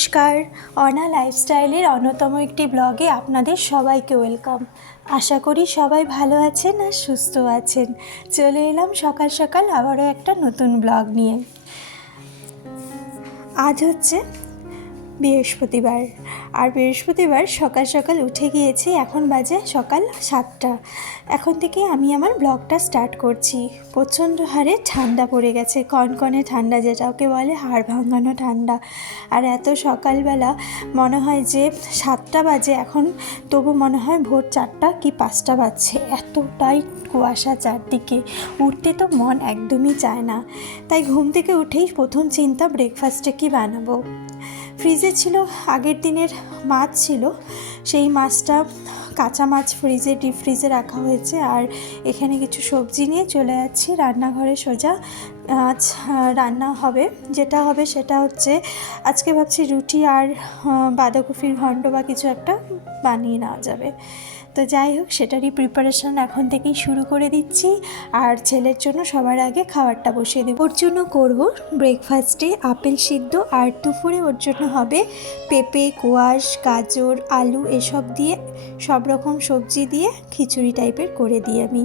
নমস্কার। অনা লাইফস্টাইলের অন্যতম একটি ব্লগে আপনাদের সবাইকে ওয়েলকাম। আশা করি সবাই ভালো আছেন আর সুস্থ আছেন। চলে এলাম সকাল সকাল আবারও একটা নতুন ব্লগ নিয়ে। আজ হচ্ছে বৃহস্পতিবার। আর বৃহস্পতিবার সকাল সকাল উঠে গিয়েছি, এখন বাজে সকাল সাতটা। এখন থেকে আমি আমার ব্লগটা স্টার্ট করছি। প্রচণ্ড হারে ঠান্ডা পড়ে গেছে, কনকনে ঠান্ডা যেটা ওকে বলে, হাড় ভাঙানো ঠান্ডা। আর এত সকালবেলা মনে হয় যে সাতটা বাজে, এখন তবু মনে হয় ভোর চারটা কি পাঁচটা বাজছে। এতটাই কুয়াশা চারদিকে, উঠতে তো মন একদমই চায় না। তাই ঘুম থেকে উঠেই প্রথম চিন্তা ব্রেকফাস্টে কি বানাবো? ফ্রিজে ছিল, আগের দিনের মাছ ছিল। সেই মাছটা কাঁচা মাছ ফ্রিজে, ডিপ ফ্রিজে রাখা হয়েছে। আর এখানে কিছু সবজি নিয়ে চলে যাচ্ছি। রান্নাঘরে সোজা, আজ রান্না হবে। যেটা হবে সেটা হচ্ছে, আজকে ভাবছি রুটি আর বাঁধাকপির ঘণ্ট বা কিছু একটা বানিয়ে নেওয়া যাবে। তো যাই হোক, সেটারই প্রিপারেশন এখন থেকেই শুরু করে দিচ্ছি। আর ছেলের জন্য সবার আগে খাবারটা বসিয়ে দেবো। ওর জন্য করব ব্রেকফাস্টে আপেল সিদ্ধ আর দুপুরে ওর জন্য হবে পেঁপে, কোয়াশ, গাজর, আলু এসব দিয়ে সব রকম সবজি দিয়ে খিচুড়ি টাইপের করে দিই আমি।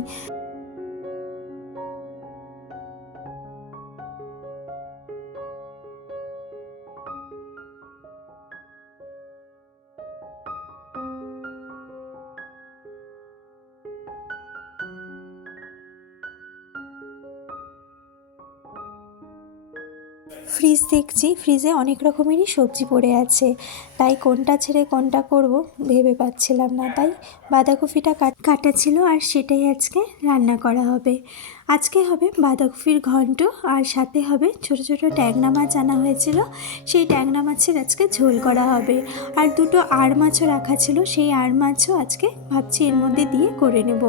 ফ্রিজ দেখছি, ফ্রিজে অনেক রকমেরই সবজি পড়ে আছে। তাই কোনটা ছেড়ে কোনটা করব ভেবে পাচ্ছিলাম না। তাই বাঁধাকপিটা কাট- ছিল আর সেটাই আজকে রান্না করা হবে। আজকে হবে বাঁধাকপির ঘন্ট আর সাথে হবে ছোট ছোট ট্যাংনা মাছ আনা হয়েছিল। সেই ট্যাংনা মাছের আজকে ঝোল করা হবে। আর দুটো আর মাছও রাখা ছিল, সেই আর মাছও আজকে ভাবছি এর মধ্যে দিয়ে করে নেব।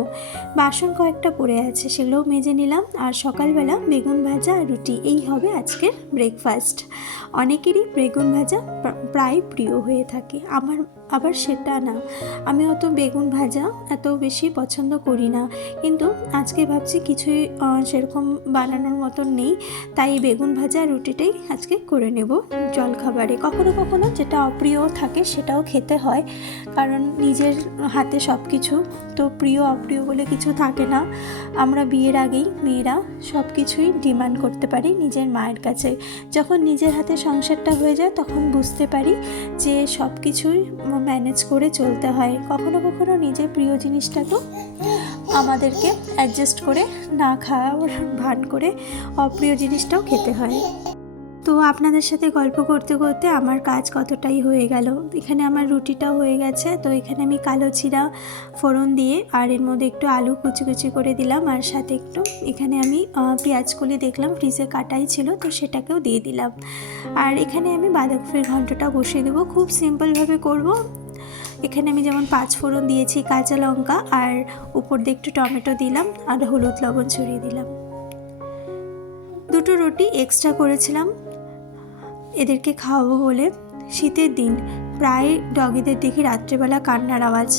বাসন কয়েকটা পড়ে আছে, সেগুলোও মেজে নিলাম। আর সকালবেলা বেগুন ভাজা আর রুটি, এই হবে আজকের ব্রেকফাস্ট অনেকেরই বেগুন ভাজা প্রায় প্রিয় হয়ে থাকে। আমার আবার সেটা না। আমি অত বেগুন ভাজা এত বেশি পছন্দ করি না। কিন্তু আজকে ভাবছি কিছুই সেরকম বানানোর মতন নেই। তাই বেগুন ভাজা রুটিটাই আজকে করে নেব জলখাবারে। কখনো কখনো যেটা অপ্রিয় থাকে সেটাও খেতে হয়। কারণ নিজের হাতে সব কিছু তো প্রিয়, অপ্রিয় বলে কিছু থাকে না। আমরা বিয়ের আগেই মেয়েরা সব কিছুই ডিমান্ড করতে পারি নিজের মায়ের কাছে। যখন নিজের হাতে সংসারটা হয়ে যায় তখন বুঝতে পারি যে সব কিছুই ম্যানেজ করে চলতে হয়। কখনো কখনো নিজের প্রিয় জিনিসটা তো আমাদেরকে অ্যাডজাস্ট করে না খাওয়া ভান করে অপ্রিয় জিনিসটাও খেতে হয়। তো আপনাদের সাথে গল্প করতে করতে আমার কাজ কতটাই হয়ে গেল। এখানে আমার রুটিটাও হয়ে গেছে। তো এখানে আমি কালো চিরা ফোড়ন দিয়ে আর এর মধ্যে একটু আলু কুচি কুচি করে দিলাম। আর সাথে একটু এখানে আমি আহ, পেঁয়াজ কলি দেখলাম। ফ্রিজে কাটাই ছিল তো সেটাকেও দিয়ে দিলাম। আর এখানে আমি বাঁধাকপির ঘন্টটা বসিয়ে দেবো। খুব সিম্পলভাবে করব। এখানে আমি যেমন পাঁচ ফোড়ন দিয়েছি কাঁচা লঙ্কা আর উপর দিয়ে একটু টমেটো দিলাম আর হলুদ লবণ ছড়িয়ে দিলাম। দুটো রুটি এক্সট্রা করেছিলাম। এদেরকে খাওয়াবো বলে শীতের দিন প্রায় ডগিদের দেখি রাত্রেবেলা কান্নার আওয়াজ।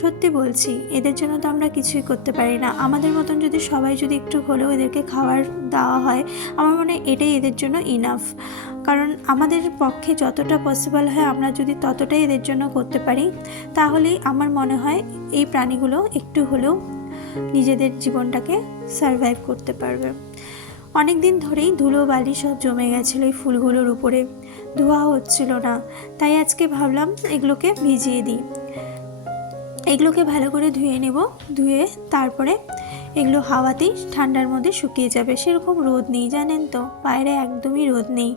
সত্যি বলছি, এদের জন্য তো আমরা কিছুই করতে পারি না। আমাদের মতন যদি সবাই যদি একটু হলেও এদেরকে খাবার দেওয়া হয়, আমার মনে হয় এটাই এদের জন্য ইনাফ কারণ আমাদের পক্ষে যতটা পসিবল হয় আমরা যদি ততটাই এদের জন্য করতে পারি, তাহলেই আমার মনে হয় এই প্রাণীগুলো একটু হলেও নিজেদের জীবনটাকে সারভাইভ করতে পারবে। অনেক দিন ধরেই ধুলো বালি সব জমে গেছিল এই ফুলগুলোর উপরে। ধোয়া হচ্ছিল না, তাই আজকে ভাবলাম এগুলোকে ভিজিয়ে দিই। এগুলোকে ভালো করে ধুয়ে নেব, ধুয়ে তারপরে এগুলো হাওয়াতেই ঠান্ডার মধ্যে শুকিয়ে যাবে। সেরকম রোদ নেই, জানেন তো? বাইরে একদমই রোদ নেই।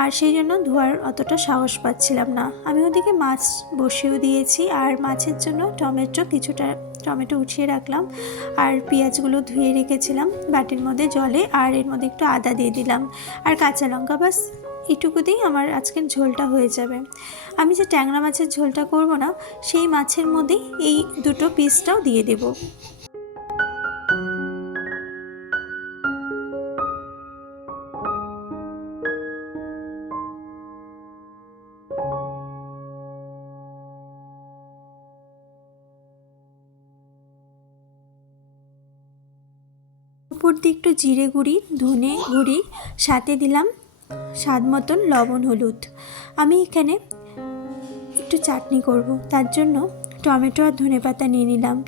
আর সেই জন্য ধোয়ার অতটা সাহস পাচ্ছিলাম না। আমি ওদিকে মাছ বসিয়েও দিয়েছি, আর মাছের জন্য টমেটো কিছুটা টমেটো উঠিয়ে রাখলাম, আর পেঁয়াজগুলো ধুয়ে রেখেছিলাম বাটির মধ্যে জলে, আর এর মধ্যে একটু আদা দিয়ে দিলাম। আর কাঁচা লঙ্কা বাস, এটুকুতেই আমার আজকের ঝোলটা হয়ে যাবে। আমি যে ট্যাংরা মাছের ঝোলটা করব না, সেই মাছের মধ্যেই এই দুটো পিসটাও দিয়ে দেবো। একটু জিরে গুঁড়ি, ধনে গুঁড়ি, সাথে দিলাম স্বাদ মতন লবণ, হলুদ। আমি এখানে একটু চাটনি করব। তার জন্য টমেটো আর ধনে পাতা নিয়ে নিলাম।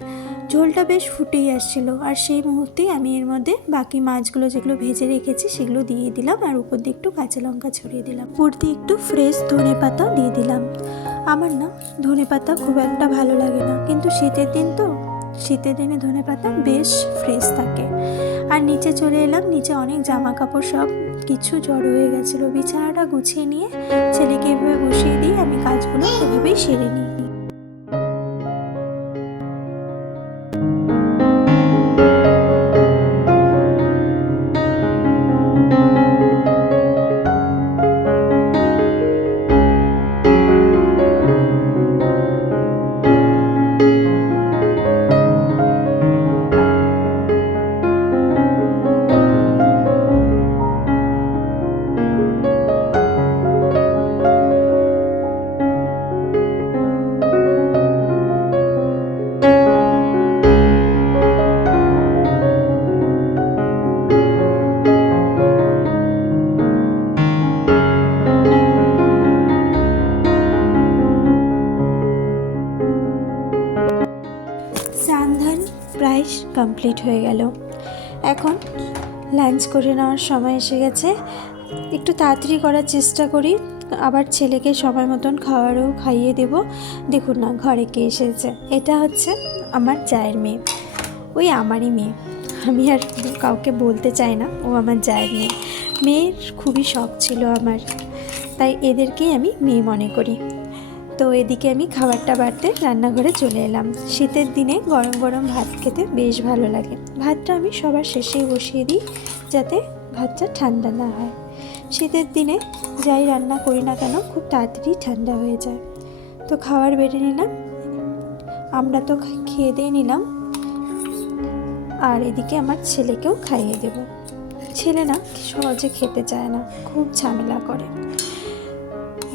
ঝোলটা বেশ ফুটেই আসছিল আর সেই মুহূর্তেই আমি এর মধ্যে বাকি মাছগুলো যেগুলো ভেজে রেখেছি সেগুলো দিয়ে দিলাম আর উপর দিয়ে একটু কাঁচা লঙ্কা ছড়িয়ে দিলাম। উপর দিয়ে একটু ফ্রেশ ধনে পাতা দিয়ে দিলাম। আমার না ধনে পাতা খুব একটা ভালো লাগে না। কিন্তু শীতের দিন তো, শীতের দিনে ধনে পাতা বেশ ফ্রেশ থাকে। আর নিচে চলে এলাম, নিচে অনেক জামা কাপড় সব কিছু জড়ো হয়ে গেছিল। বিছানাটা গুছিয়ে নিয়ে ছেলেকে এভাবে বসিয়ে দিয়ে আমি কাজগুলো এভাবেই সেরে নিই। প্রায় কমপ্লিট হয়ে গেল। এখন লাঞ্চ করে নেওয়ার সময় এসে গেছে। একটু তাড়াতাড়ি করার চেষ্টা করি। আবার ছেলেকে সময় মতন খাওয়ারও খাইয়ে দেব। দেখুন না, ঘরে কে এসেছে? এটা হচ্ছে আমার জায়ের মেয়ে। ওই আমারই মেয়ে। আমি আর কাউকে বলতে চাই না, ও আমার জায়ের মেয়ে। মেয়ের খুবই শখ ছিল আমার। তাই এদেরকেই আমি মেয়ে মনে করি। তো এদিকে আমি খাবারটা বাড়তে রান্নাঘরে চলে এলাম। শীতের দিনে গরম গরম ভাত খেতে বেশ ভালো লাগে। ভাতটা আমি সবার শেষেই বসিয়ে দিই যাতে ভাতটা ঠান্ডা না হয়। শীতের দিনে যাই রান্না করি না কেন খুব তাড়াতাড়ি ঠান্ডা হয়ে যায়। তো খাবার বেড়ে নিলাম। আমরা তো খেয়ে দিয়ে নিলাম। আর এদিকে আমার ছেলেকেও খাইয়ে দেব। ছেলে না সহজে খেতে চায় না, খুব ঝামেলা করে।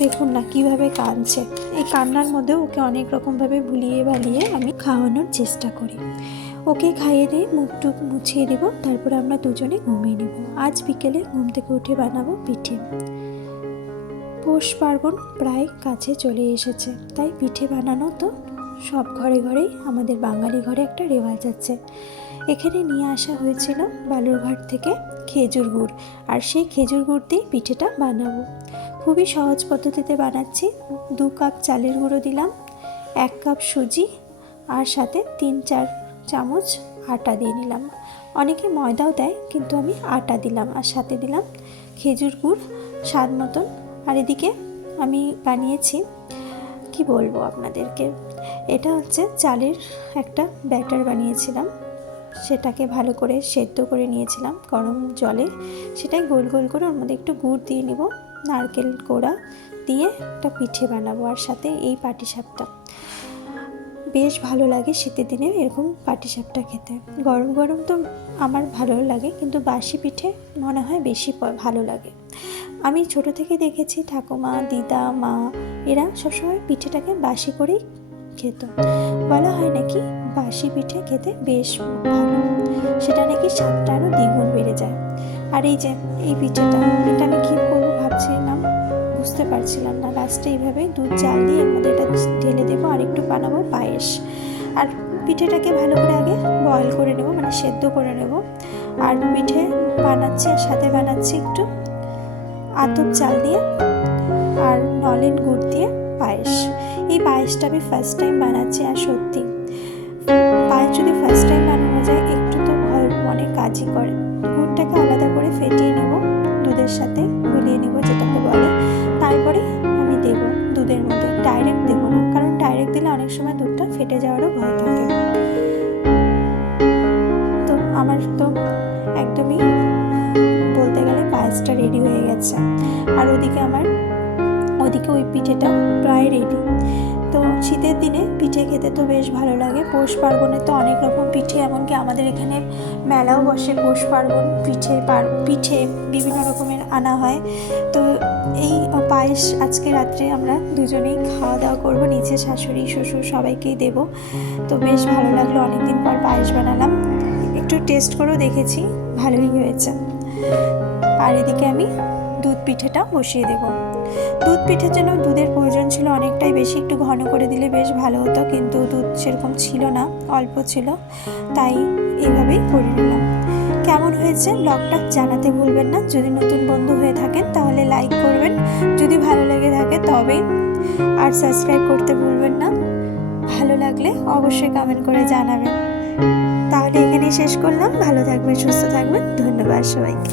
দেখুন না কীভাবে কাঁদছে। এই কান্নার মধ্যে ওকে অনেক রকমভাবে ভুলিয়ে ভালিয়ে আমি খাওয়ানোর চেষ্টা করি। ওকে খাইয়ে দিয়ে মুখ টুক মুছিয়ে দেব, তারপরে আমরা দুজনে ঘুমিয়ে নেব। আজ বিকেলে ঘুম থেকে উঠে বানাবো পিঠে। পৌষ পার্বণ প্রায় কাছে চলে এসেছে, তাই পিঠে বানানো তো সব ঘরে ঘরেই আমাদের বাঙালি ঘরে একটা রেওয়াজ আছে। এখানে নিয়ে আসা হয়েছিল বালুরঘাট থেকে খেজুর গুড়, আর সেই খেজুর গুড় দিয়ে পিঠেটা বানাবো। খুবই সহজ পদ্ধতিতে বানাচ্ছি। দু কাপ চালের গুঁড়ো দিলাম, এক কাপ সুজি, আর সাথে তিন চার চামচ আটা দিয়ে নিলাম। অনেকে ময়দাও দেয়, কিন্তু আমি আটা দিলাম আর সাথে দিলাম খেজুর গুড় স্বাদ মতন। আর এদিকে আমি বানিয়েছি, কি বলব আপনাদেরকে? এটা হচ্ছে চালের একটা ব্যাটার বানিয়েছিলাম। সেটাকে ভালো করে সেদ্ধ করে নিয়েছিলাম গরম জলে। সেটাই গোল গোল করে ওর মধ্যে একটু গুড় দিয়ে নিব, নারকেল কোড়া দিয়ে একটা পিঠে বানাবো আর সাথে এই পাটিসাপটা। বেশ ভালো লাগে শীতের দিনে এরকম পাটিসাপটা খেতে। গরম গরম তো আমার ভালো লাগে কিন্তু বাসি পিঠে মনে হয় বেশি ভালো লাগে। আমি ছোট থেকে দেখেছি ঠাকুমা, দিদা, মা, এরা সবসময় পিঠেটাকে বাসি করেই খেত। বলা হয় নাকি বাসি পিঠে খেতে বেশ ভালো। সেটা নাকি স্বাদটা আরও দ্বিগুণ বেড়ে যায়। আর এই যে, এই পিঠেটা, এটা আমি কী করব ভাবছিলাম? বুঝতে পারছিলাম না। লাস্টে এইভাবে দুধ জাল দিয়ে এর মধ্যে এটা ঢেলে দেবো আর একটু বানাবো পায়েস। আর পিঠেটাকে ভালো করে আগে বয়েল করে নেব মানে সেদ্ধ করে নেব। আর পিঠে বানাচ্ছি আর সাথে বানাচ্ছি একটু আতপ চাল দিয়ে আর নলেন গুড় দিয়ে পায়েস। এই পায়েসটা আমি ফার্স্ট টাইম বানাচ্ছি আর সত্যি পায়েস যদি ফার্স্ট টাইম বানানো যায়, একটু তো ভয়, মনে কাজই করে। গুড়টাকে আলাদা করে ফেটিয়ে নেব, দুধের সাথে গুলিয়ে নেব, যেটাকে বলে। তারপরে আমি দেব দুধের মধ্যে। ডাইরেক্ট দেবো না, কারণ ডাইরেক্ট দিলে অনেক সময় দুধটা ফেটে যাওয়ারও ভয় থাকে। তো আমার তো একদমই বলতে গেলে পায়েসটা রেডি হয়ে গেছে। আর ওদিকে আমার, ওদিকে ওই পিঠেটা প্রায় রেডি তো শীতের দিনে পিঠে খেতে তো বেশ ভালো লাগে। পৌষ পার্বণে তো অনেক রকম পিঠে, এমনকি আমাদের এখানে মেলাও বসে পৌষ পার্বণ, পিঠে পার, পিঠে বিভিন্ন রকমের আনা হয়। তো এই পায়েস আজকে রাত্রে আমরা দুজনেই খাওয়া দাওয়া করব নিচে শাশুড়ি, শ্বশুর সবাইকেই দেবো। তো বেশ ভালো লাগল, অনেকদিন পর পায়েস বানালাম। একটু টেস্ট করেও দেখেছি, ভালোই হয়েছে। আর এদিকে আমি দুধ পিঠেটা বসিয়ে দেব। দুধ পিঠের জন্য দুধের প্রয়োজন ছিল অনেকটাই বেশি, একটু ঘন করে দিলে বেশ ভালো হতো, কিন্তু দুধ সেরকম ছিল না, অল্প ছিল, তাই এভাবেই করে নিলাম। কেমন হয়েছে ব্লগটা জানাতে ভুলবেন না, যদি নতুন বন্ধু হয়ে থাকেন তাহলে লাইক করবেন, যদি ভালো লেগে থাকে তবেই আর সাবস্ক্রাইব করতে ভুলবেন না, ভালো লাগলে অবশ্যই কমেন্ট করে জানাবেন। তাহলে এখানেই শেষ করলাম, ভালো থাকবেন, সুস্থ থাকবেন, ধন্যবাদ সবাইকে।